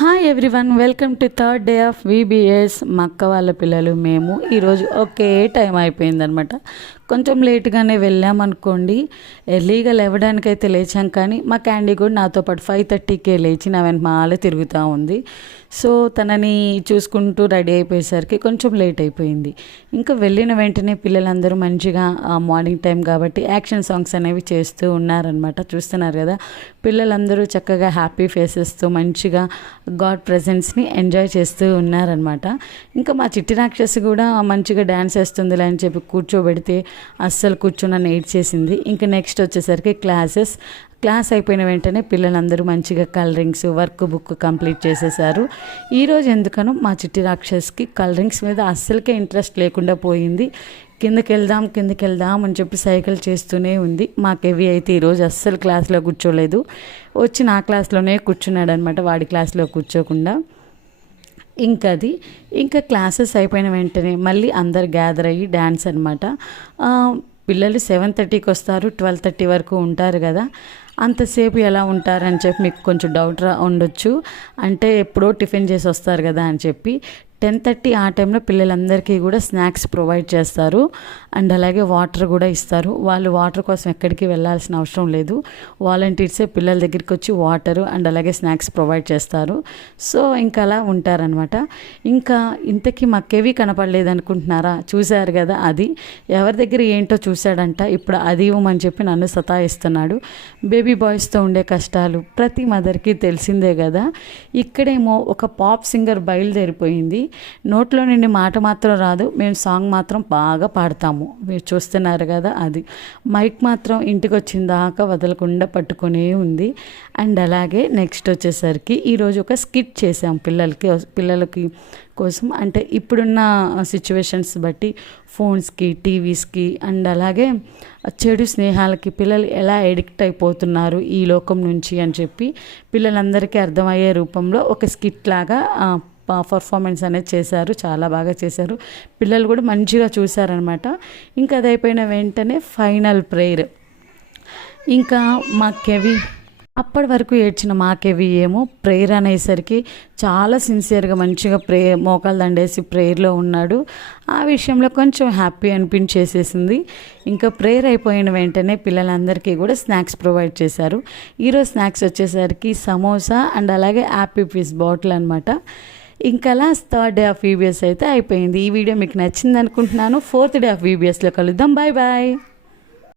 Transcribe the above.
Hi everyone, welcome to third day of VBS. మా అక్క వాళ్ళ పిల్లలు మేము ఈరోజు ఒకే టైం అయిపోయిందనమాట. కొంచెం లేట్గానే వెళ్ళామనుకోండి. ఎర్లీగా లేవడానికైతే లేచాం, కానీ మా క్యాండీ కూడా నాతో పాటు 5:30కే లేచి నా వెంట మాల తిరుగుతూ ఉంది. సో తనని చూసుకుంటూ రెడీ అయిపోయేసరికి కొంచెం లేట్ అయిపోయింది. ఇంకా వెళ్ళిన వెంటనే పిల్లలందరూ మంచిగా మార్నింగ్ టైం కాబట్టి యాక్షన్ సాంగ్స్ అనేవి చేస్తూ ఉన్నారనమాట. చూస్తున్నారు కదా, పిల్లలందరూ చక్కగా హ్యాపీ ఫేసెస్తో మంచిగా గాడ్ ప్రెజెన్స్ని ఎంజాయ్ చేస్తూ ఉన్నారనమాట. ఇంకా మా చిట్టి రాక్షసి కూడా మంచిగా డ్యాన్స్ వేస్తుందిలే అని చెప్పి కూర్చోబెడితే అస్సలు కూర్చున్న ఏడ్చేసింది. ఇంకా నెక్స్ట్ వచ్చేసరికి క్లాస్ అయిపోయిన వెంటనే పిల్లలందరూ మంచిగా కలరింగ్స్ వర్క్ బుక్ కంప్లీట్ చేసేసారు. ఈరోజు ఎందుకనో మా చిట్టి రాక్షస్కి కలరింగ్స్ మీద అస్సలకే ఇంట్రెస్ట్ లేకుండా పోయింది. కిందకి వెళ్దాం అని చెప్పి సైకిల్ చేస్తూనే ఉంది. మాకెవి అయితే ఈరోజు అస్సలు క్లాస్లో కూర్చోలేదు, వచ్చి నా క్లాస్లోనే కూర్చున్నాడు అనమాట, వాడి క్లాస్లో కూర్చోకుండా. ఇంకా క్లాసెస్ అయిపోయిన వెంటనే మళ్ళీ అందరు గ్యాదర్ అయ్యి డ్యాన్స్ అనమాట. పిల్లలు 7:30కి వస్తారు, 12:30 వరకు ఉంటారు కదా. అంతసేపు ఎలా ఉంటారని చెప్పి మీకు కొంచెం డౌట్ ఉండొచ్చు. అంటే ఎప్పుడో టిఫిన్ చేసి వస్తారు కదా అని చెప్పి 10:30 ఆ టైంలో పిల్లలందరికీ కూడా స్నాక్స్ ప్రొవైడ్ చేస్తారు. అండ్ అలాగే వాటర్ కూడా ఇస్తారు. వాళ్ళు వాటర్ కోసం ఎక్కడికి వెళ్ళాల్సిన అవసరం లేదు. వాలంటీర్సే పిల్లల దగ్గరికి వచ్చి వాటరు అండ్ అలాగే స్నాక్స్ ప్రొవైడ్ చేస్తారు. సో ఇంకా అలా ఉంటారనమాట. ఇంకా ఇంతకీ మాకేవి కనపడలేదు అనుకుంటున్నారా? చూశారు కదా, అది ఎవరి దగ్గర ఏంటో చూశాడంట. ఇప్పుడు అది ఇవ్వమని చెప్పి నన్ను సతాయిస్తున్నాడు. బేబీ బాయ్స్తో ఉండే కష్టాలు ప్రతి మదర్కి తెలిసిందే కదా. ఇక్కడేమో ఒక పాప్ సింగర్ బయలుదేరిపోయింది. నోట్లో నుండి మాట మాత్రం రాదు, మేము సాంగ్ మాత్రం బాగా పాడతాము. మీరు చూస్తున్నారు కదా, అది మైక్ మాత్రం ఇంటికి వచ్చిన దాకా వదలకుండా పట్టుకునే ఉంది. అండ్ అలాగే నెక్స్ట్ వచ్చేసరికి ఈరోజు ఒక స్కిట్ చేసాం పిల్లలకి కోసం. అంటే ఇప్పుడున్న సిచ్యువేషన్స్ బట్టి ఫోన్స్కి, టీవీస్కి అండ్ అలాగే చెడు స్నేహాలకి పిల్లలు ఎలా ఎడిక్ట్ అయిపోతున్నారు ఈ లోకం నుంచి అని చెప్పి పిల్లలందరికీ అర్థమయ్యే రూపంలో ఒక స్కిట్ లాగా పర్ఫార్మెన్స్ అనేది చేశారు. చాలా బాగా చేశారు. పిల్లలు కూడా మంచిగా చూశారనమాట. ఇంకా అది అయిపోయిన వెంటనే ఫైనల్ ప్రేయర్. ఇంకా మాకెవి అప్పటి వరకు ఏడ్చిన మాకెవి ఏమో ప్రేయర్ అనేసరికి చాలా సిన్సియర్గా మంచిగా మోకాలు దండేసి ప్రేయర్లో ఉన్నాడు. ఆ విషయంలో కొంచెం హ్యాపీ అనిపించేసేసింది. ఇంకా ప్రేయర్ అయిపోయిన వెంటనే పిల్లలందరికీ కూడా స్నాక్స్ ప్రొవైడ్ చేశారు. ఈరోజు స్నాక్స్ వచ్చేసరికి సమోసా అండ్ అలాగే యాపీ పీస్ బాటిల్ అనమాట. ఇంకా థర్డ్ డే ఆఫ్ VBS అయితే అయిపోయింది. ఈ వీడియో మీకు నచ్చింది అనుకుంటున్నాను. 4th డే ఆఫ్ VBSలో కలుద్దాం. Bye bye.